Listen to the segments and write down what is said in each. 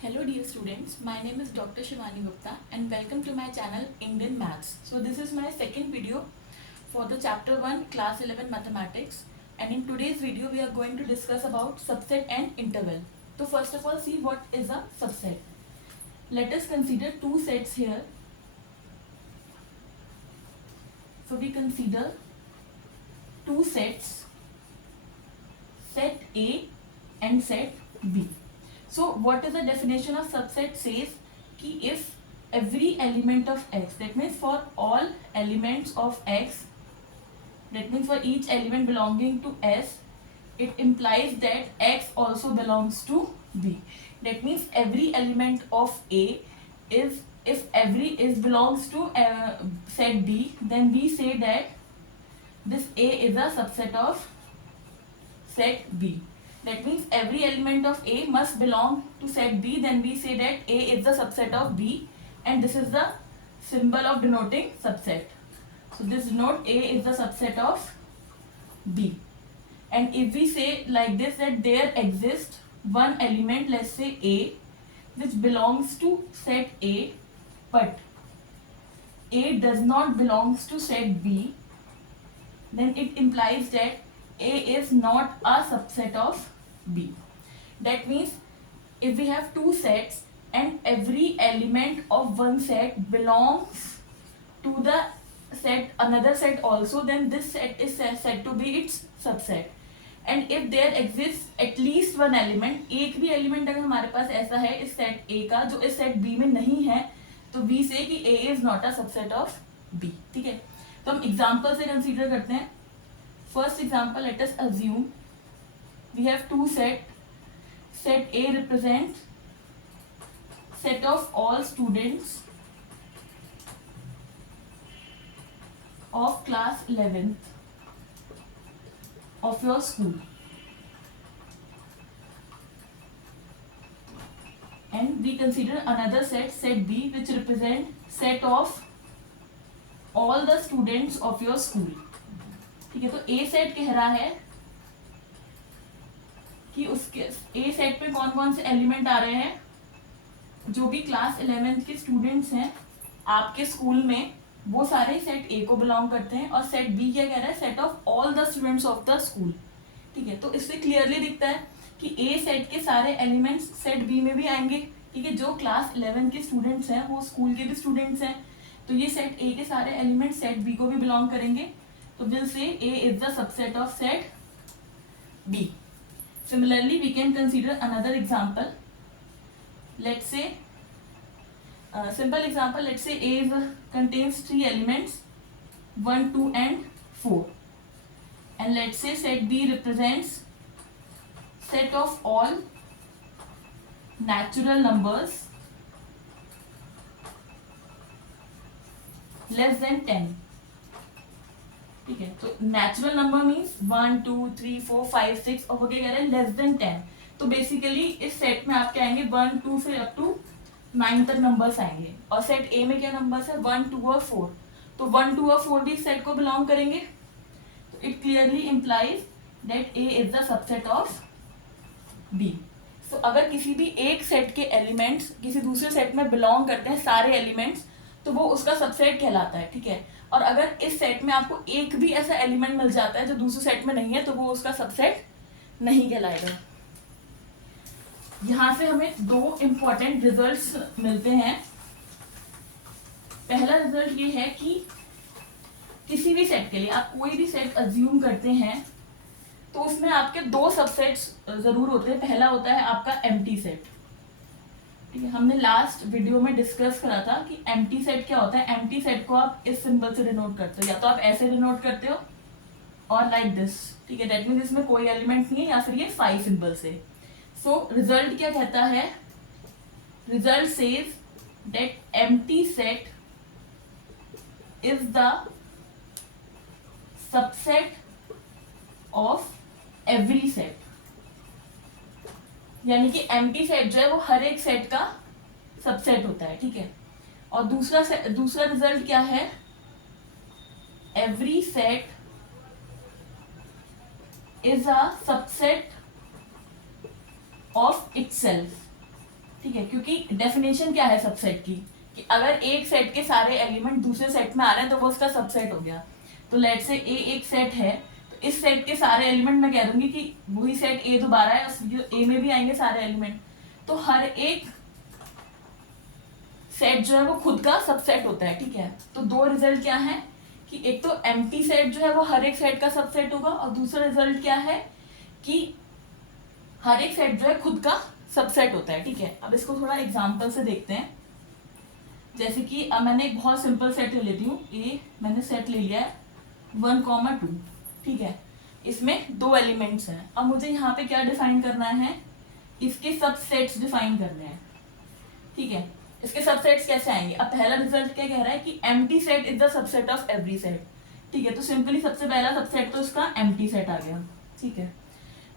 Hello dear students, my name is Dr. Shivani Gupta and welcome to my channel Indian Maths. So this is my second video for the chapter 1 class 11 mathematics, and in today's video we are going to discuss about subset and interval. So first of all, see what is a subset. Let us consider two sets here. So we consider two sets, set A and set B. So what is the definition of subset? Says कि if every element of x, that means for all elements of x, that means for each element belonging to S, it implies that x also belongs to B. That means every element of A is, if every is belongs to set B, then we say that this A is a subset of set B. That means every element of A must belong to set B, then we say that A is the subset of B, and this is the symbol of denoting subset. So this denote A is the subset of B. And if we say like this, that there exists one element, let's say A, which belongs to set A, but A does not belongs to set B, then it implies that A is not a subset of B. That means if we have two sets and every element of one set belongs to the set another set also, then this set is said to be its subset. And if there exists at least one element, एक भी element अगर हमारे पास ऐसा है इस set A का जो इस set B में नहीं है, तो we say कि A is not a subset of B. ठीक है, तो हम example से consider करते हैं. First example, let us assume we have two set. Set A represents set of all students of class 11th of your school, and we consider another set, set B, which represent set of all the students of your school. ठीक है, तो A set कह रहा है कि उसके A set पे कौन कौन से एलिमेंट आ रहे हैं, जो भी क्लास 11th के स्टूडेंट्स हैं आपके स्कूल में, वो सारे सेट A को बिलोंग करते हैं. और सेट B क्या कह रहा है, set of all the students of the school. ठीक है, तो इससे क्लियरली दिखता है कि A सेट के सारे एलिमेंट्स सेट B में भी आएंगे. ठीक है, जो क्लास 11 के स्टूडेंट्स हैं वो स्कूल के भी स्टूडेंट्स हैं, तो ये सेट A के सारे एलिमेंट्स सेट B को भी बिलोंग करेंगे. So we'll say A is the subset of set B. Similarly, we can consider another example. Let's say, simple example. Let's say A contains three elements, 1, 2, and 4. And let's say set B represents set of all natural numbers less than 10. ठीक है, तो natural number means 1, 2, 3, 4, 5, 6 और वो क्या कह रहे हैं, less than 10. तो बेसिकली इस सेट में आपके आएंगे 1, 2 से अप टू 9 तक नंबर्स आएंगे. और सेट ए में क्या नंबर्स है, 1, 2 और 4. तो 1, 2 और 4 भी इस सेट को बिलोंग करेंगे. तो it clearly implies that A is the subset of B. So अगर किसी भी एक सेट के एलिमेंट्स किसी दूसरे सेट में बिलोंग करते हैं सारे एलिमेंट्स, तो वो उसका सबसेट कहलाता है. ठीक है, और अगर इस सेट में आपको एक भी ऐसा एलिमेंट मिल जाता है जो दूसरे सेट में नहीं है, तो वो उसका सबसेट नहीं कहलाएगा. यहां से हमें दो इंपॉर्टेंट रिजल्ट्स मिलते हैं. पहला रिजल्ट ये है कि किसी भी सेट के लिए आप कोई भी सेट अज्यूम करते हैं तो उसमें आपके दो सबसेट्स जरूर होते हैं. पहला होता है आपका एम्प्टी सेट. ठीक है, हमने लास्ट वीडियो में डिस्कस करा था कि एम्प्टी सेट क्या होता है. एम्प्टी सेट को आप इस सिंबल से डिनोट करते हो, या तो आप ऐसे डिनोट करते हो और लाइक दिस. ठीक है, दैट मीन्स इसमें कोई एलिमेंट नहीं है, या फिर ये 5 सिंबल से. सो रिजल्ट क्या कहता है, result says that empty set is the subset of every set. यानी कि एम्प्टी सेट जो है वो हर एक सेट का सबसेट होता है. ठीक है, और दूसरा रिजल्ट क्या है, every set is a subset of itself. ठीक है, क्योंकि डेफिनेशन क्या है सबसेट की, कि अगर एक सेट के सारे एलिमेंट दूसरे सेट में आ रहे हैं तो वो उसका सबसेट हो गया। तो लेट से ए एक सेट है, तो इस सेट के सारे एलिमेंट मैं कह दूंगी कि वही सेट ए दोबारा है, ए में भी आएंगे सारे एलिमेंट। तो हर एक सेट जो है वो खुद का सबसेट होता है, ठीक है। तो दो रिजल्ट क्या है, कि एक तो एम्प्टी सेट जो है वो हर एक सेट का सबसेट होगा, और दूसरा रिजल्ट क्या है कि हर एक सेट जो है खुद का सबसेट होता है, ठीक है। अब इसको थोड़ा एग्जांपल से देखते हैं। जैसे कि अब मैंने एक बहुत सिंपल सेट ले लेती हूँ, ए मैंने सेट ले लिया है 1, 2, ठीक है। इसमें दो एलिमेंट्स हैं। अब मुझे यहाँ पे क्या डिफाइन करना है, इसके सबसेट्स डिफाइन करने हैं, ठीक है। इसके सबसेट्स कैसे आएंगे, अब पहला रिजल्ट क्या कह रहा है कि empty set is the subset of every set, ठीक है। तो सिंपली सबसे पहला सबसेट तो इसका एम्प्टी सेट आ गया, ठीक है।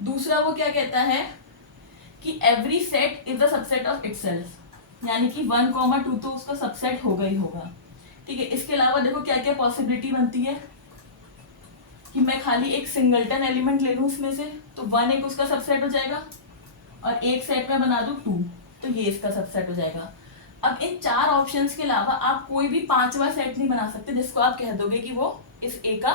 दूसरा वो क्या कहता है कि every set is the subset of itself, यानी कि 1, 2 तो उसका सबसेट होगा ही होगा, ठीक है। इसके अलावा देखो क्या क्या पॉसिबिलिटी बनती है, कि मैं खाली एक सिंगलटन एलिमेंट ले लूं इसमें से, तो 1 एक उसका सबसेट हो जाएगा, और एक सेट में बना दूं 2, तो ये इसका सबसेट हो जाएगा। अब इन चार ऑप्शंस के अलावा आप कोई भी पांचवा सेट नहीं बना सकते जिसको आप कह दोगे कि वो इस ए का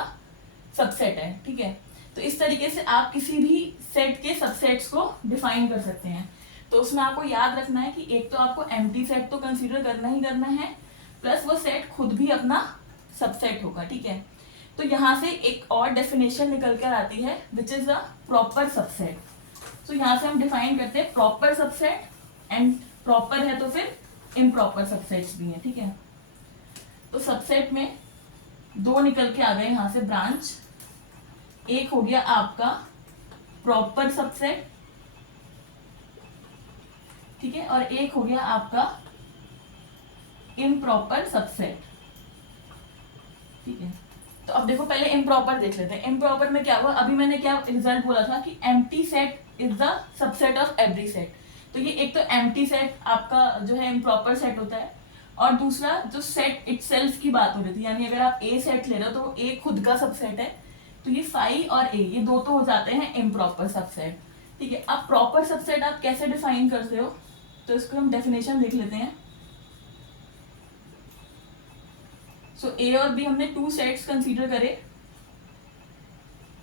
सबसेट है, ठीक है। तो इस तरीके से आप किसी भी सेट के सबसेट्स को डिफाइन कर सकते हैं। तो उसमें आपको याद रखना है कि एक तो आपको एम्प्टी सेट तो कंसीडर करना ही करना है, प्लस वो सेट खुद भी अपना सबसेट होगा, ठीक है। तो यहाँ से एक और डेफिनेशन निकल कर आती है which is a proper subset. तो यहाँ से हम डिफाइन करते हैं प्रॉपर सबसेट, एंड प्रॉपर है तो फिर इम्प्रॉपर सबसेट्स भी हैं, ठीक है। तो सबसेट में दो निकल के आ गए यहाँ से ब्रांच, एक हो गया आपका प्रॉपर सबसेट, ठीक है, और एक हो गया आपका इम्प्रॉपर सबसेट, ठीक है। तो अब देखो पहले इम्प्रॉपर देख लेते हैं। इम्प्रॉपर में क्या हुआ, अभी मैंने क्या रिजल्ट बोला था कि empty set is the subset of every set. तो ये एक तो एम्प्टी सेट आपका जो है इम्प्रॉपर सेट होता है, और दूसरा जो सेट इटसेल्फ की बात हो रही थी, यानी अगर आप ए सेट ले रहे हो तो ए खुद का सबसेट है, तो ये फाई और ए ये दो तो हो जाते हैं इम्प्रॉपर सबसेट, ठीक है। अब प्रॉपर सबसेट आप कैसे डिफाइन करते हो, तो इसको हम डेफिनेशन देख लेते हैं। सो ए और बी हमने 2 सेट्स कंसीडर करे,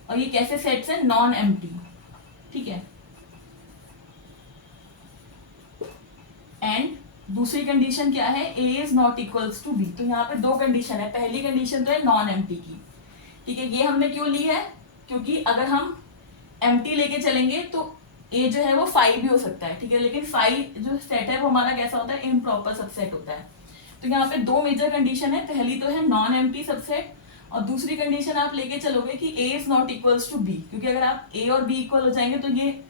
और ये कैसे सेट्स हैं, नॉन एम्प्टी, ठीक है। एंड दूसरी कंडीशन क्या है, A is not equals to B. तो यहाँ पे दो कंडीशन है, पहली कंडीशन तो है नॉन एम्प्टी की, ठीक है। ये हमने क्यों ली है, क्योंकि अगर हम एम्प्टी लेके चलेंगे तो ए जो है वो फाई भी हो सकता है, ठीक है, लेकिन फाई जो सेट है वो हमारा कैसा होता है, इम्प्रॉपर सबसेट होता है। तो यहाँ पे दो मेजर कंडीशन है, पहली तो है नॉन एम्प्टी सबसेट, और दूसरी कंडीशन आप लेके चलोगे कि A is not equals to B, क्योंकि अगर आप ए और बी इक्वल हो जाएंगे तो ये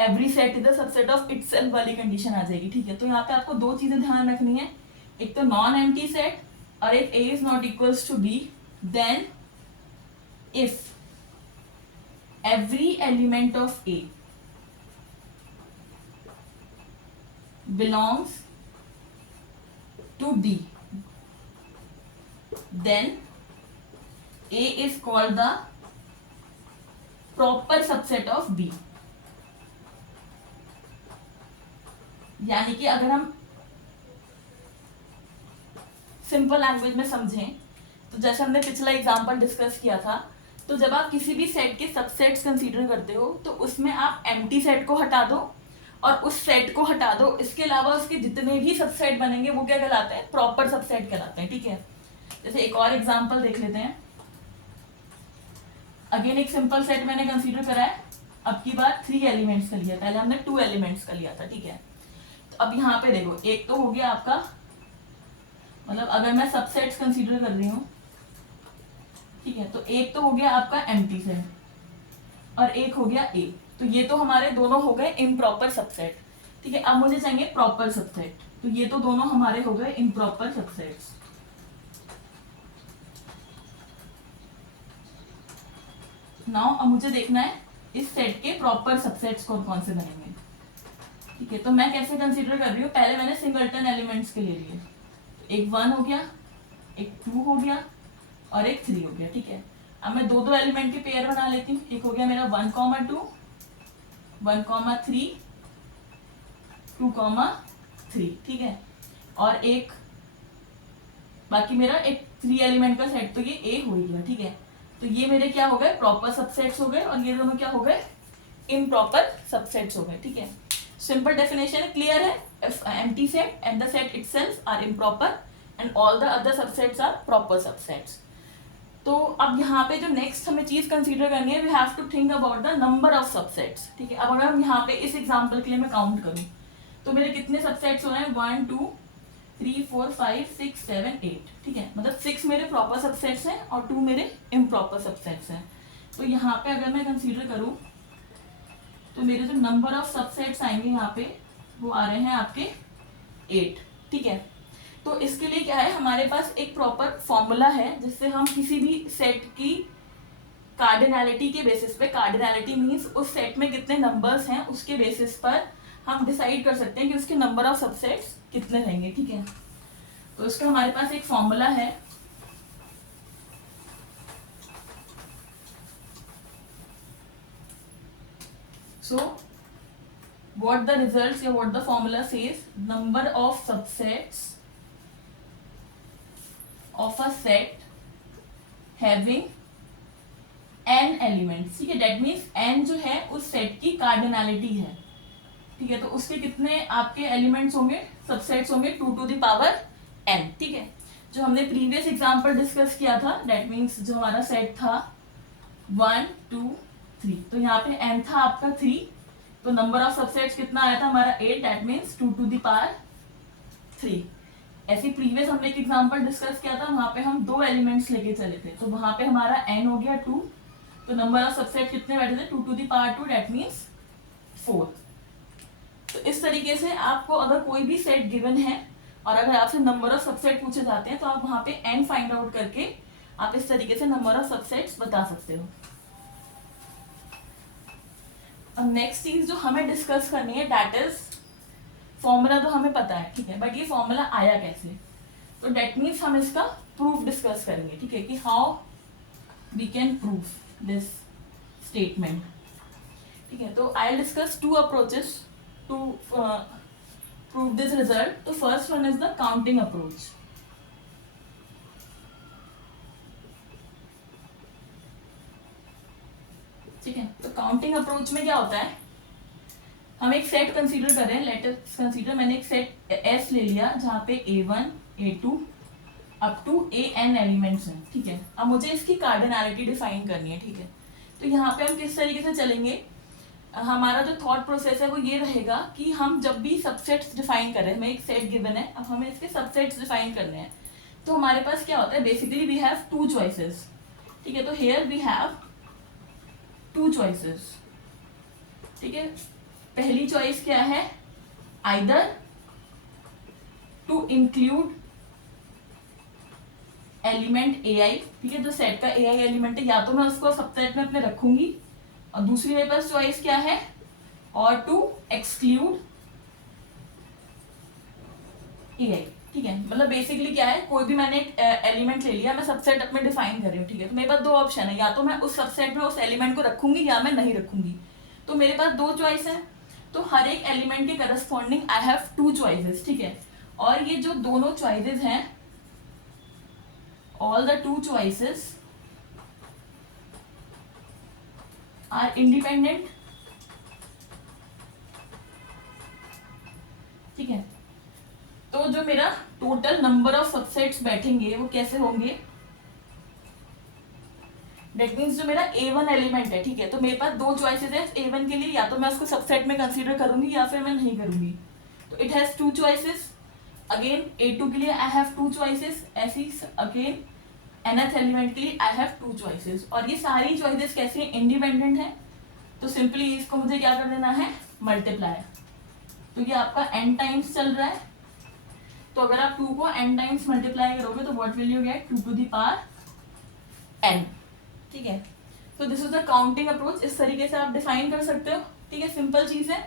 every set is the subset of itself वाली कंडीशन आ जाएगी, ठीक है। तो यहाँ पे आपको दो चीजें ध्यान रखनी है, एक तो नॉन एम्प्टी सेट और एक A is not equals to B. Then if every element of A belongs to B, then A is called the proper subset of B। यानी कि अगर हम सिंपल लैंग्वेज में समझें तो जैसे हमने पिछला एग्जांपल डिस्कस किया था, तो जब आप किसी भी सेट के सबसेट्स कंसीडर करते हो तो उसमें आप एम्प्टी सेट को हटा दो और उस सेट को हटा दो, इसके अलावा उसके जितने भी सबसेट बनेंगे वो क्या कहलाते हैं, प्रॉपर सबसेट कहलाते हैं, ठीक है। जैसे एक और एग्जांपल देख लेते हैं। अगेन एक सिंपल सेट मैंने कंसीडर करा है, अब की बार 3 एलिमेंट्स का लिया, पहले हमने 2 एलिमेंट्स का लिया था, ठीक है। तो अब यहाँ पे देखो, एक तो हो गया आपका, मतलब अगर मैं सबसेट्स कंसीडर कर रही हूँ, ठीक है, तो एक तो हो गया आपका एम्प्टी सेट और एक हो गया ए, तो ये तो हमारे दोनों हो गए इम्प्रॉपर सबसेट, ठीक है। अब मुझे चाहिए प्रॉपर सबसेट, तो ये तो दोनों हमारे हो गए इम्प्रॉपर सबसेट्स। नाउ अब मुझे देखना है इस सेट के प्रॉपर सबसेट्स कौन कौन से बनेंगे, ठीक है। तो मैं कैसे कंसीडर कर रही हूँ, पहले मैंने सिंगलटन एलिमेंट्स के ले लिए, एक 1 हो गया, एक 2 हो गया और एक 3 हो गया, ठीक है। अब मैं दो एलिमेंट के पेयर बना लेती हूँ, एक हो गया मेरा 1, 2, 1, 3, 2, 3, ठीक है, और एक बाकी मेरा एक 3 एलिमेंट का सेट, तो ये ए हो गया, ठीक है। तो ये मेरे क्या हो गए, प्रॉपर सबसेट्स हो गए, और ये दोनों क्या हो गए, इम्प्रॉपर सबसेट्स हो गए, ठीक है। सिंपल डेफिनेशन क्लियर है, if empty set and the set itself are improper and all the other subsets are proper subsets. तो अब यहाँ पे जो नेक्स्ट हमें चीज कंसीडर करनी है, we have to think about the number of subsets, ठीक है। अब अगर हम यहाँ पे इस एग्जांपल के लिए मैं काउंट करूँ तो मेरे कितने सबसेट्स हो रहे हैं, 1 2 3 4 5 6 7 8, ठीक है। मतलब 6 मेरे प्रॉपर सबसेट्स हैं और 2 मेरे इम्प्रॉपर सबसेट्स हैं। तो यहाँ पे अगर मैं कंसीडर करूँ तो मेरे जो नंबर ऑफ सबसेट्स आएंगे यहाँ पे वो आ रहे हैं आपके 8, ठीक है। तो इसके लिए क्या है, हमारे पास एक प्रॉपर फॉर्मूला है जिससे हम किसी भी सेट की कार्डिनैलिटी के बेसिस पे, कार्डिनैलिटी मींस उस सेट में कितने नंबर्स हैं उसके बेसिस पर हम डिसाइड कर सकते हैं कि उसके नंबर ऑफ सबसेट्स कितने रहेंगे, ठीक है। तो इसका हमारे पास एक फॉर्मूला है, so what the results या what the formula says, number of subsets of a set having n elements, ठीक है। that means n जो है उस सेट की कार्डिनैलिटी है, ठीक है। तो उसके कितने आपके एलिमेंट्स होंगे, सबसेट्स होंगे 2 to the power n, ठीक है। जो हमने प्रीवियस एग्जांपल डिस्कस किया था, दैट मीन्स जो हमारा सेट था 1 2 3, तो यहाँ पे n था आपका 3, तो नंबर ऑफ सबसेट्स कितना आया था हमारा 8, that means 2 to the power 3। ऐसे प्रीवियस हमने एक एग्जांपल डिस्कस किया था, वहां पे हम 2 एलिमेंट्स लेके चले थे, तो वहां पे हमारा n हो गया 2, तो नंबर ऑफ सबसेट कितने बैठे थे, 2 to the power 2, that means 4। तो इस तरीके से आपको अगर कोई भी सेट गिवन है और अगर आपसे नंबर ऑफ सबसेट पूछे जाते हैं तो आप वहां पे n फाइंड आउट करके आप इस तरीके से नंबर ऑफ सबसेट्स बता सकते हो। अब नेक्स्ट चीज जो हमें डिस्कस करनी है, दैट इज फॉर्मूला तो हमें पता है, ठीक है, बट ये फॉर्मूला आया कैसे, तो दैट मीन्स हम इसका प्रूफ डिस्कस करेंगे, ठीक है, कि how we can proof this statement, ठीक है। तो I will discuss 2 approaches to prove this result. तो first one is the counting approach, ठीक है। तो काउंटिंग अप्रोच में क्या होता है, हम एक सेट कंसीडर कर रहे हैं, लेट अस कंसीडर, मैंने एक सेट S ले लिया जहाँ पे A1 A2 up to AN elements हैं, ठीक है। अब मुझे इसकी कार्डिनैलिटी डिफाइन करनी है, ठीक है। तो यहाँ पे हम किस तरीके से चलेंगे, हमारा जो थॉट प्रोसेस है वो ये रहेगा कि हम जब भी सबसेट्स डिफाइन कर रहे हैं, हमें एक सेट गिवन है, अब हमें इसके सबसेट्स डिफाइन करने हैं, तो हमारे पास क्या होता है, बेसिकली वी हैव 2 चॉइसेस, ठीक है। तो हियर वी हैव 2 चॉइसेस, ठीक है। पहली चॉइस क्या है, either to include element AI, ठीक है, जो सेट का AI एलिमेंट है, या तो मैं उसको सबसेट में अपने रखूंगी, और दूसरी मेरे पास चॉइस क्या है, और टू एक्सक्लूड AI, ठीक है। मतलब बेसिकली क्या है, कोई भी मैंने एक एलिमेंट ले लिया, मैं सबसेट अपने डिफाइन कर रही हूँ, ठीक है। तो मेरे पास 2 ऑप्शन है, या तो मैं उस सबसेट में उस एलिमेंट को रखूंगी या मैं नहीं रखूंगी, तो मेरे पास 2 चॉइस है। तो हर एक एलिमेंट के करस्पॉन्डिंग आई हैव 2 चॉइसेस, ठीक है। और ये जो दोनों चॉइसेस हैं, all the 2 choices are independent, ठीक है। तो जो मेरा टोटल नंबर ऑफ सबसेट्स बैठेंगे वो कैसे होंगे, दैट मीन्स जो मेरा A1 एलिमेंट है, ठीक है, तो मेरे पास 2 चॉइसेस है A1 के लिए, या तो मैं उसको सबसेट में कंसीडर करूंगी या फिर मैं नहीं करूंगी, तो it has 2 choices. Again A2 के लिए आई हैव 2 चॉइसेस, ऐसी अगेन nth एलिमेंट के लिए आई हैव 2 चॉइसेस, और ये सारी चॉइसेस कैसे इंडिपेंडेंट है, तो सिंपली इसको मुझे क्या कर देना है, मल्टीप्लाई। तो ये आपका n टाइम्स चल रहा है, तो अगर आप 2 को n टाइम्स मल्टीप्लाई करोगे तो what will you get, 2 to the power n, ठीक है। तो this is the counting approach, इस तरीके से आप डिफाइन कर सकते हो, ठीक है। सिंपल चीज है,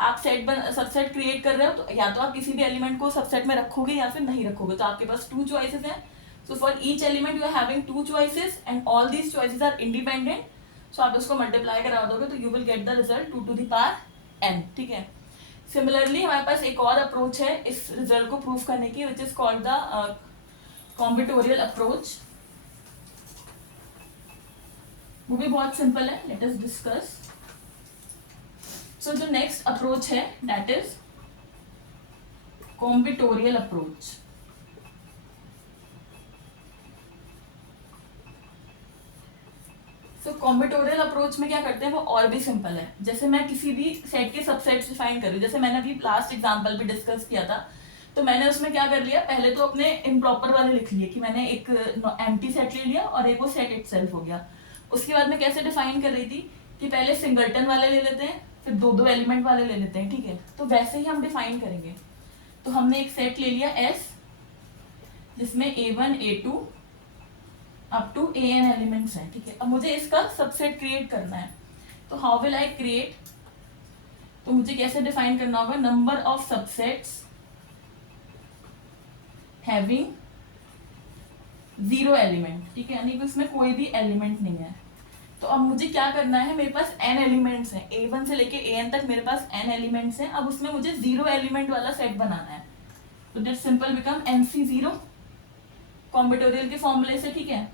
आप सबसेट क्रिएट कर रहे हो, तो या तो आप किसी भी एलिमेंट को सबसेट में रखोगे या फिर नहीं रखोगे, तो आपके पास 2 चॉइसेस हैं। So for each element you are having 2 choices and all these choices are independent, so आप इसको मल्टीप्लाई करा दोगे तो you will get the result 2 to the power n, ठीक है। सिमिलरली हमारे पास एक और अप्रोच है इस रिजल्ट को प्रूव करने की, which is called the combinatorial approach. वो भी बहुत सिंपल है, लेट अस डिस्कस। सो जो नेक्स्ट अप्रोच है that is combinatorial approach. So combinatorial approach में क्या करते हैं वो और भी सिंपल है। जैसे मैं किसी भी सेट के सबसेट्स डिफाइन कर रही हूँ, जैसे मैंने अभी लास्ट एग्जांपल भी डिस्कस किया था, तो मैंने उसमें क्या कर लिया, पहले तो अपने इम्प्रॉपर वाले लिख लिए कि मैंने एक एम्प्टी सेट ले लिया और एक वो सेट इटसेल्फ हो गया। उसके बाद मैं कैसे डिफाइन कर रही थी कि पहले सिंगलटन वाले ले लेते हैं, फिर दो दो एलिमेंट वाले ले लेते हैं, ठीक है। तो वैसे ही हम डिफाइन करेंगे। तो हमने एक सेट ले लिया S जिसमें A1 A2 up to AN elements हैं, ठीक है। अब मुझे इसका सबसेट क्रिएट करना है, तो हाउ विल आई क्रिएट, तो मुझे कैसे डिफाइन करना होगा, number of subsets having 0 element, ठीक है, यानी कि उसमें कोई भी एलिमेंट नहीं है। तो अब मुझे क्या करना है, मेरे पास n एलिमेंट्स हैं, A1 से लेके AN तक मेरे पास n एलिमेंट्स हैं। अब उसमें मुझे 0 एलिमेंट वाला सेट बनाना है, तो दैट सिंपल बिकम NC0 कॉम्बिटोरियल के फॉर्मूले से, ठीक है।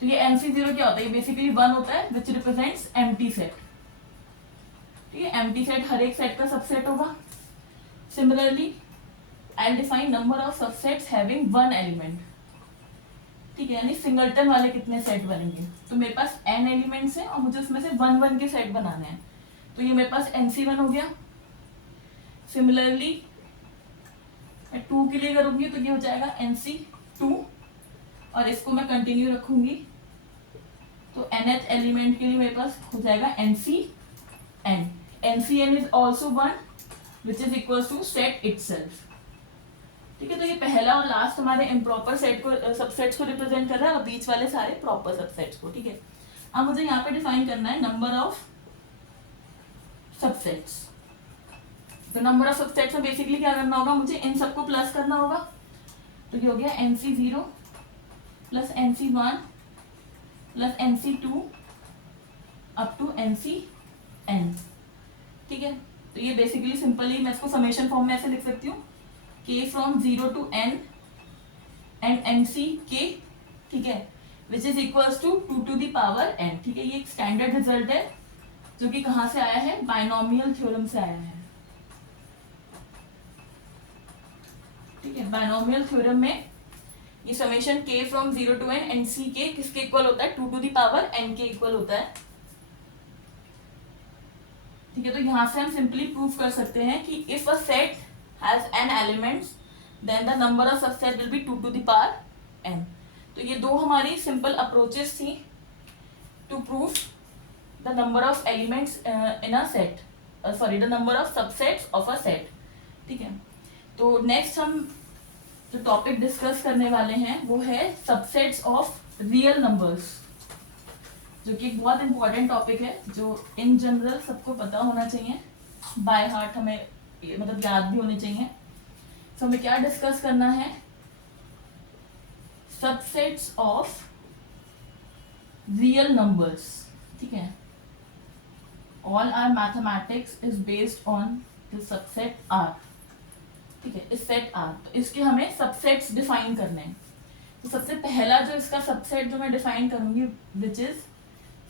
तो ये NC0 क्या होता है, ये बेसिकली 1 होता है विच रिप्रेजेंट्स एम्प्टी सेट, ठीक है। एम्प्टी सेट हर एक सेट का सबसेट होगा। Similarly I define number of subsets having 1 element, ठीक है, यानी सिंगलटन वाले कितने सेट बनेंगे। तो मेरे पास n एलिमेंट्स हैं और मुझे उसमें से 1 1 के सेट बनाने हैं, तो ये मेरे पास NC1 हो गया। सिमिलरली मैं 2 के लिए करूंगी तो ये हो जाएगा NC2 और इसको मैं कंटिन्यू रखूंगी, तो nth एलिमेंट के लिए मेरे पास हो जाएगा NCn। NCn is also 1 which is equal to set itself, ठीक है। तो ये पहला और लास्ट हमारे इम्प्रॉपर सेट को सबसेट्स को रिप्रेजेंट कर रहा है और बीच वाले सारे प्रॉपर सबसेट्स को, ठीक है। अब मुझे यहाँ पे डिफाइन करना है नंबर ऑफ सबसेट्स। तो नंबर ऑफ सबसेट्स में बेसिकली क्या करना होगा, मुझे इन सबको प्लस करना होगा, तो ये हो गया NC0 plus NC1 plus NC2 up to NCn, ठीक है। तो ये बेसिकली सिंपली मैं इसको समेशन फॉर्म में ऐसे लिख सकती हूँ, k from 0 to n and NCk, ठीक है, which is equals to 2 to the power n, ठीक है। ये एक स्टैंडर्ड रिजल्ट है जो कि कहाँ से आया है, बायनोमियल थ्योरम से आया है, ठीक है। बायनोमियल थ्योरम में ये summation k from 0 to n NCk किसके इक्वल होता है, 2 to the power n के इक्वल होता है, ठीक है। तो यहां से हम सिंपली प्रूव कर सकते हैं कि if a set has n elements then the number of subset will be 2 to the power n। तो ये दो हमारी सिंपल अप्रोचेस थी to prove the number of elements in a set, sorry the number of subsets of a set, ठीक है। तो next हम जो टॉपिक डिस्कस करने वाले हैं वो है सबसेट्स ऑफ रियल नंबर्स, जो कि एक बहुत इंपॉर्टेंट टॉपिक है जो इन जनरल सबको पता होना चाहिए, बाय हार्ट हमें मतलब याद भी होने चाहिए। तो हमें क्या डिस्कस करना है, सबसेट्स ऑफ रियल नंबर्स, ठीक है। All our mathematics is based on the subset R, ठीक है, इस सेट आर। तो इसके हमें सबसेट्स डिफाइन करने हैं। तो सबसे पहला जो इसका सबसेट जो मैं डिफाइन करूंगी which is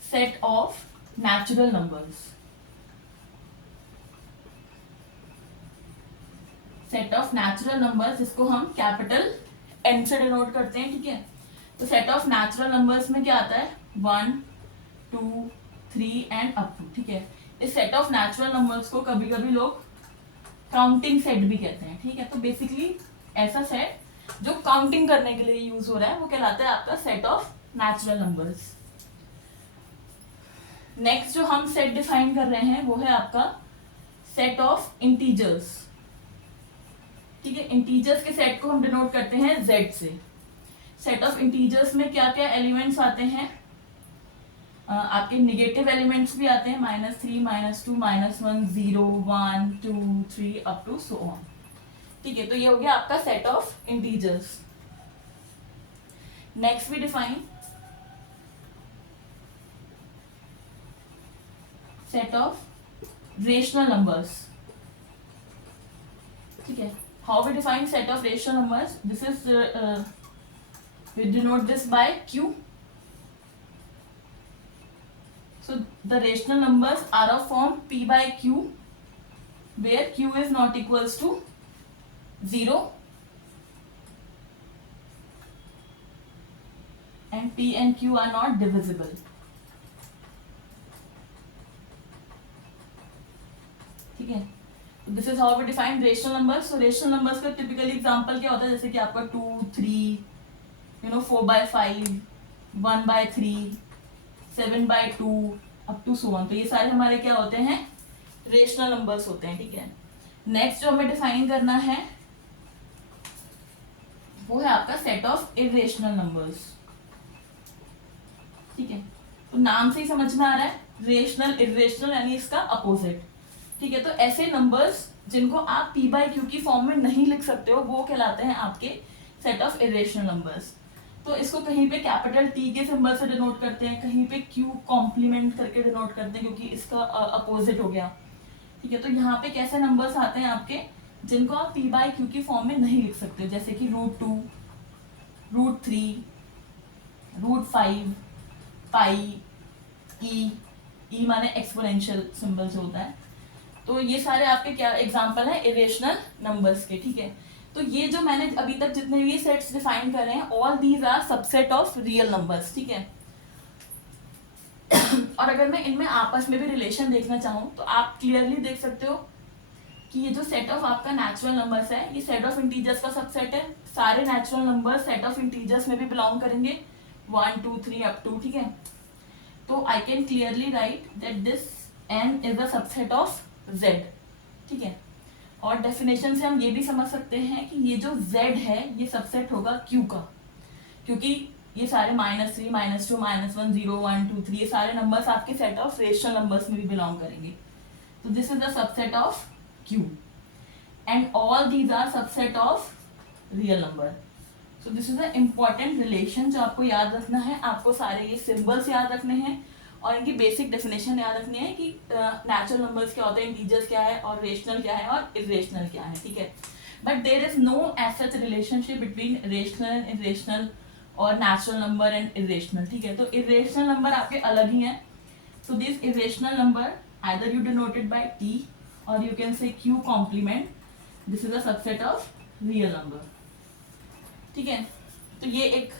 set of natural numbers, set of natural numbers जिसको हम कैपिटल N से डिनोट करते हैं, ठीक है। तो सेट ऑफ नेचुरल नंबर्स में क्या आता है, 1 2 3 एंड अप टू, ठीक है। इस सेट ऑफ नेचुरल नंबर्स को कभी कभी लोग काउंटिंग सेट भी कहते हैं, ठीक है। तो बेसिकली ऐसा सेट जो काउंटिंग करने के लिए यूज हो रहा है वो कहलाता है आपका set of natural numbers. Next जो हम सेट डिफाइन कर रहे हैं वो है आपका सेट ऑफ इंटीजर्स, ठीक है। इंटीजर्स के सेट को हम डिनोट करते हैं Z से। सेट ऑफ इंटीजर्स में क्या क्या एलिमेंट्स आते हैं, आपके निगेटिव एलिमेंट्स भी आते हैं, -3 -2 -1 0 1 2 3 अप टू सो ऑन, ठीक है। तो ये हो गया आपका set of integers. Next we define set of rational numbers, ठीक है. How we define set of rational numbers, this is we denote this by q. So the rational numbers are of form p by q, where q is not equals to 0 and p and q are not divisible. ठीक है. This is how we define rational numbers. So rational numbers का typically example क्या होता है, जैसे कि आपका 2, 3, 4/5, 1/3, 7/2 up to so on. तो ये सारे हमारे क्या होते हैं, रेशनल नंबर्स होते हैं. ठीक है. नेक्स्ट जो हमें डिफाइन करना है वो है आपका सेट ऑफ इरेशनल नंबर्स. ठीक है. तो नाम से ही समझ में आ रहा है, रेशनल इरेशनल यानी इसका अपोजिट. ठीक है. तो ऐसे नंबर्स जिनको आप p बाई क्यू की फॉर्म में नहीं लिख सकते हो वो कहलाते हैं आपके सेट ऑफ इरेशनल नंबर्स. तो इसको कहीं पे कैपिटल T के सिंबल से डिनोट करते हैं, कहीं पे Q कॉम्प्लीमेंट करके डिनोट करते हैं क्योंकि इसका अपोजिट हो गया. ठीक है. तो यहाँ पे कैसे नंबर्स आते हैं आपके जिनको आप p बाई क्यू की फॉर्म में नहीं लिख सकते, जैसे कि √2, √3, √5, पाई, ई माने एक्सपोनेंशियल सिंबल से होता है. तो ये सारे आपके क्या एग्जांपल है इरेशनल नंबर्स के. ठीक है. तो ये जो मैंने अभी तक जितने भी सेट्स डिफाइन करे हैं, all these are subset of real numbers. ठीक है. और अगर मैं इनमें आपस में भी रिलेशन देखना चाहूँ तो आप क्लियरली देख सकते हो कि ये जो सेट ऑफ आपका नेचुरल नंबर्स है ये सेट ऑफ इंटीजर्स का सबसेट है. सारे natural number set of integers में भी बिलोंग करेंगे, 1, 2, 3 अप टू. ठीक है. तो I can clearly right that this n is the subset of z. ठीक है. और डेफिनेशन से हम ये भी समझ सकते हैं कि ये जो z है ये सबसेट होगा q का, क्योंकि ये सारे -3, -2, -1, 0, 1, 2, 3 ये सारे नंबर्स आपके सेट ऑफ रेशनल नंबर्स में भी बिलोंग करेंगे. तो this is the subset of q and all these are subset of real number. So this is the important relation जो आपको याद रखना है. आपको सारे ये सिंबल्स याद रखने हैं और इनकी बेसिक डेफिनेशन याद रखनी है कि नेचुरल नंबर्स क्या होते हैं, इंटीजर्स क्या है और रेशनल क्या है और इरेशनल क्या है. ठीक है. But there is no as such relationship between rational and irrational और नेचुरल नंबर एंड इरेशनल. ठीक है. तो इरेशनल नंबर आपके अलग ही हैं. So this irrational number either you denoted by t और you can say q complement. This is a subset of real number. ठीक है. तो ये एक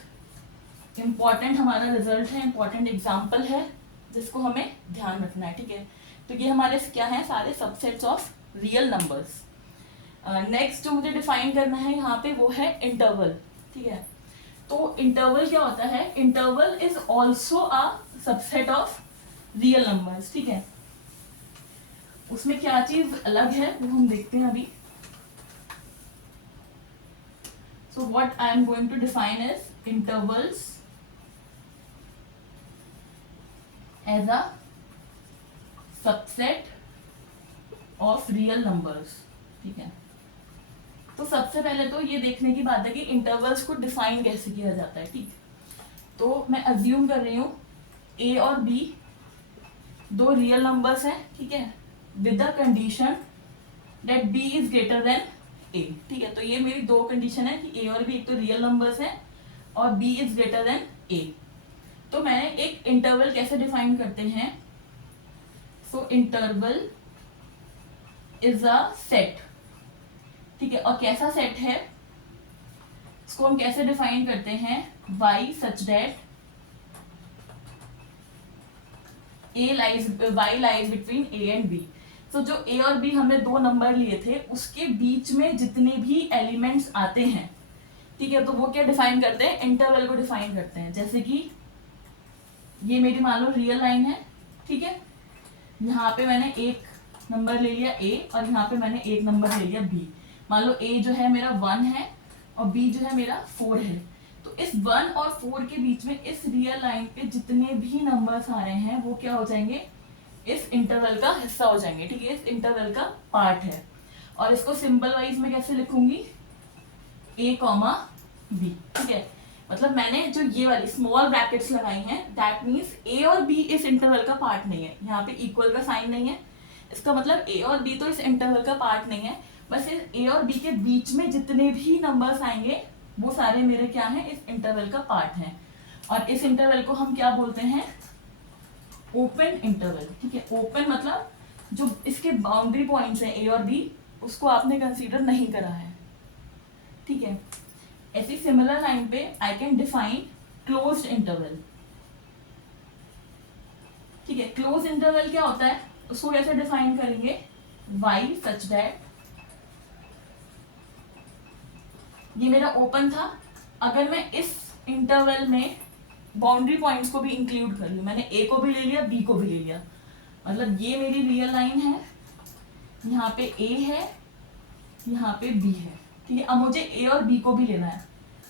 इम्पॉर्टेंट हमारा रिजल्ट है, इम्पॉर्टेंट एग्जाम्पल है जिसको हमें ध्यान रखना है. ठीक है. तो ये हमारे क्या है, सारे subsets of real numbers. Next जो मुझे डिफाइन करना है यहाँ पे वो है इंटरवल. ठीक है. तो इंटरवल क्या होता है, interval is also a subset of real numbers. ठीक है. उसमें क्या चीज अलग है वो हम देखते हैं अभी. So what I am going to define is intervals as a subset of real numbers. ठीक है. तो सबसे पहले तो ये देखने की बात है कि इंटरवल्स को डिफाइन कैसे किया जाता है. ठीक. तो मैं अज्यूम कर रही हूँ a और b दो रियल नंबर्स हैं. ठीक है. With the condition that b is greater than a. ठीक है. तो ये मेरी दो कंडीशन है कि a और b एक तो रियल नंबर्स हैं और b is greater than a. तो मैंने एक इंटरवल कैसे डिफाइन करते हैं. सो इंटरवल इज अ सेट. ठीक है. और कैसा सेट है इसको हम कैसे डिफाइन करते हैं, y such that y lies between a and b. तो जो a और b हमने दो नंबर लिए थे उसके बीच में जितने भी एलिमेंट्स आते हैं, ठीक है, तो वो क्या डिफाइन करते हैं, इंटरवल को डिफाइन करते हैं. जैसे कि ये मेरी मान लो रियल लाइन है. ठीक है. यहाँ पे मैंने एक नंबर ले लिया a और यहाँ पे मैंने एक नंबर ले लिया b. मान लो a जो है मेरा 1 है और b जो है मेरा 4 है. तो इस 1 और 4 के बीच में इस रियल लाइन पे जितने भी नंबर्स आ रहे हैं वो क्या हो जाएंगे, इस इंटरवल का हिस्सा हो जाएंगे. ठीक है. इस इंटरवल का पार्ट है. और इसको सिंबल वाइज में कैसे लिखूंगी, a, b. ठीक है. मतलब मैंने जो ये वाली स्मॉल ब्रैकेट्स लगाई हैं दैट मीन्स a और b इस इंटरवल का पार्ट नहीं है. यहाँ पे इक्वल का साइन नहीं है, इसका मतलब a और b तो इस इंटरवल का पार्ट नहीं है. बस इस ए और बी के बीच में जितने भी नंबर्स आएंगे वो सारे मेरे क्या हैं, इस इंटरवल का पार्ट हैं। और इस इंटरवल को हम क्या बोलते हैं, ओपन इंटरवल। ठीक है, ओपन मतलब जो इसके बाउंड्री पॉइंट्स हैं ए और बी, उसको आपने कंसीडर नहीं करा है। ठीक है, ऐसी सिमिलर लाइन पे I can define closed interval. ठीक है, क्लोज इंटरवल क्या होता है, उसको कैसे डिफाइन करेंगे, y सच दैट, ये मेरा ओपन था, अगर मैं इस इंटरवल में बाउंड्री पॉइंट्स को भी इंक्लूड कर लूं, मैंने a को भी ले लिया, b को भी ले लिया, मतलब ये मेरी रियल लाइन है, यहाँ पे a है, यहाँ पे b है। ठीक है, अब मुझे a और b को भी लेना है,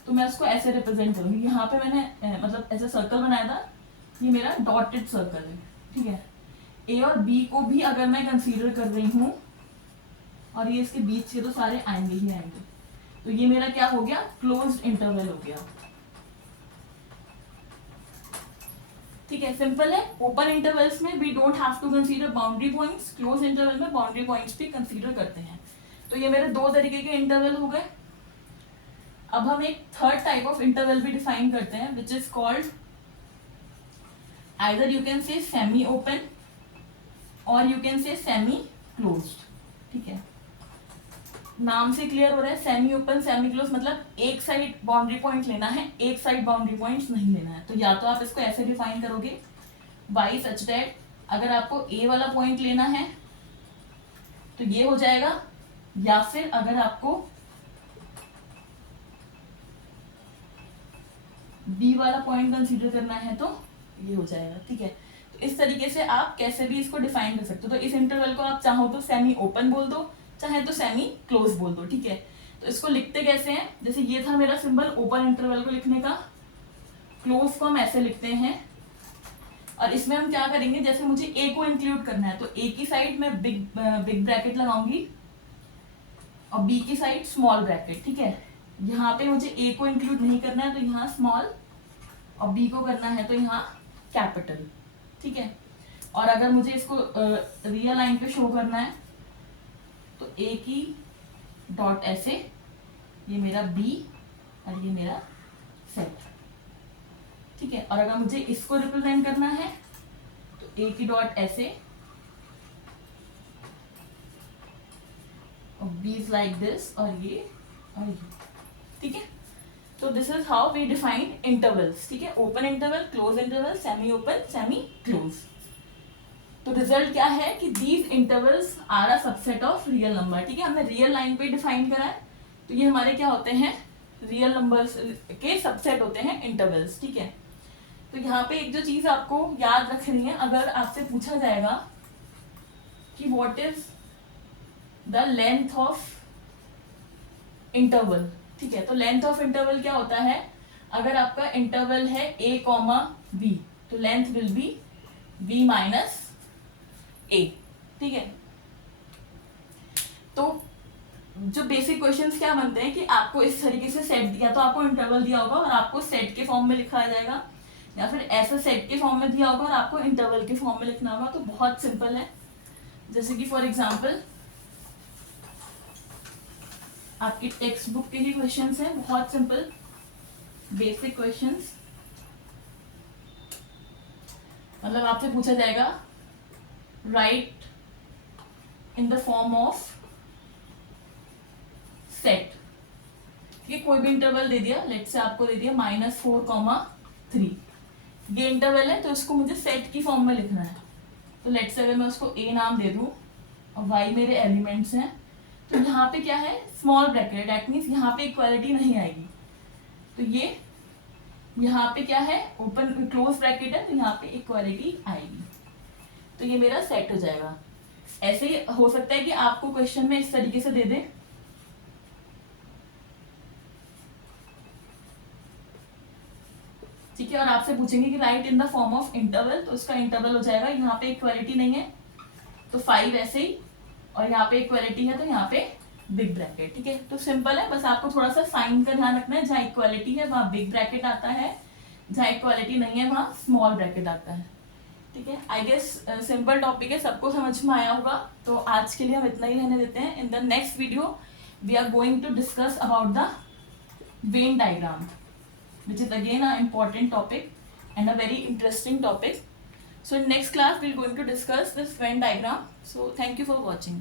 तो मैं उसको ऐसे रिप्रेजेंट करूंगी। यहाँ पे मैंने मतलब ऐसे सर्कल बनाया था, ये मेरा डॉटेड सर्कल है। ठीक है, ए और बी को भी अगर मैं कंसीडर कर रही हूँ, और ये इसके बीच के तो सारे आएंगे ही आएंगे, तो ये मेरा क्या हो गया, क्लोज्ड इंटरवल हो गया। ठीक है, सिंपल है। ओपन इंटरवल्स में we don't have to consider boundary points, close interval में बाउंड्री पॉइंट्स भी कंसीडर करते हैं। तो ये मेरे दो तरीके के इंटरवल हो गए। अब हम एक थर्ड टाइप ऑफ इंटरवल भी डिफाइन करते हैं, विच is called either you can say semi open और you can say semi closed। ठीक है, नाम से क्लियर हो रहा है, सेमी ओपन सेमी क्लोज मतलब एक साइड बाउंड्री पॉइंट लेना है, एक साइड बाउंड्री पॉइंट्स नहीं लेना है। तो या तो आप इसको ऐसे डिफाइन करोगे, y सच दैट अगर आपको a वाला पॉइंट लेना है तो ये हो जाएगा, या फिर अगर आपको b वाला पॉइंट कंसीडर करना है तो ये हो जाएगा। ठीक है, तो इस तरीके से आप कैसे भी इसको डिफाइन कर सकते हो। तो इस इंटरवल को आप चाहो तो सेमी ओपन बोल दो, चाहे तो सेमी क्लोज बोल दो। ठीक है, तो इसको लिखते कैसे हैं, जैसे ये था मेरा सिंबल ओपन इंटरवल को लिखने का, क्लोज को हम ऐसे लिखते हैं। और इसमें हम क्या करेंगे, जैसे मुझे ए को इंक्लूड करना है तो ए की साइड में बिग ब्रैकेट लगाऊंगी और बी की साइड स्मॉल ब्रैकेट। ठीक है, यहाँ पे मुझे ए को इंक्लूड नहीं करना है तो यहाँ स्मॉल, और बी को करना है तो यहाँ कैपिटल। ठीक है, और अगर मुझे इसको रियल लाइन पे शो करना है तो ए की डॉट ऐसे, ये मेरा बी और ये मेरा सेट। ठीक है, और अगर मुझे इसको रिप्रेजेंट करना है तो ए की डॉट ऐसे और बी इज लाइक दिस और ये और ये। ठीक है, तो this is how we define intervals. ठीक है, open interval, close interval, semi open, semi close. तो रिजल्ट क्या है कि these intervals are a subset of real number. ठीक है, हमने रियल लाइन पे डिफाइन करा है, तो ये हमारे क्या होते हैं, रियल नंबर्स के सबसेट होते हैं इंटरवल्स। ठीक है, तो यहाँ पे एक जो चीज आपको याद रखनी है, अगर आपसे पूछा जाएगा कि what is the length of interval. ठीक है, तो लेंथ ऑफ इंटरवल क्या होता है, अगर आपका इंटरवल है a कॉमा b तो length will be b minus a। ठीक है, तो जो बेसिक क्वेश्चंस क्या बनते हैं कि आपको इस तरीके से सेट दिया, तो आपको इंटरवल दिया होगा और आपको सेट के फॉर्म में लिखा जाएगा, या फिर ऐसे सेट के फॉर्म में दिया होगा और आपको इंटरवल के फॉर्म में लिखना होगा। तो बहुत सिंपल है, जैसे कि फॉर एग्जाम्पल आपकी टेक्स्ट बुक के ही क्वेश्चंस हैं, बहुत सिंपल बेसिक क्वेश्चंस। मतलब आपसे पूछा जाएगा right in the form of set. ठीक है, कोई भी इंटरवल दे दिया, लेट से आपको दे दिया -4, 3, ये इंटरवल है तो इसको मुझे सेट की फॉर्म में लिखना है। तो लेट से अगर मैं उसको ए नाम दे दूं और वाई मेरे एलिमेंट्स हैं, तो यहाँ पे क्या है, स्मॉल ब्रैकेट, दैट मीन्स यहाँ पे इक्वालिटी नहीं आएगी। तो ये यहाँ पे क्या है, ओपन क्लोज ब्रैकेट है, तो यहाँ पे इक्वालिटी आएगी। तो ये मेरा सेट हो जाएगा। ऐसे ही हो सकता है कि आपको क्वेश्चन में इस तरीके से दे दे, ठीक है, और आपसे पूछेंगे कि right in the form of interval, तो उसका इंटरवल हो जाएगा, यहाँ पे इक्वालिटी नहीं है तो 5 ऐसे ही, और यहाँ पे इक्वालिटी है तो यहाँ पे बिग ब्रैकेट। ठीक है, तो सिंपल है, बस आपको थोड़ा सा साइन का ध्यान रखना है, जहाँ इक्वालिटी है वहां बिग ब्रैकेट आता है, जहाँ इक्वालिटी नहीं है वहां स्मॉल ब्रैकेट आता है। ठीक है, आई गेस सिंपल टॉपिक है, सबको समझ में आया होगा. तो आज के लिए हम इतना ही रहने देते हैं. In the next video we are going to discuss about the Venn diagram, which is again an important topic and a very interesting topic. So in next class we are going to discuss this Venn diagram. So thank you for watching.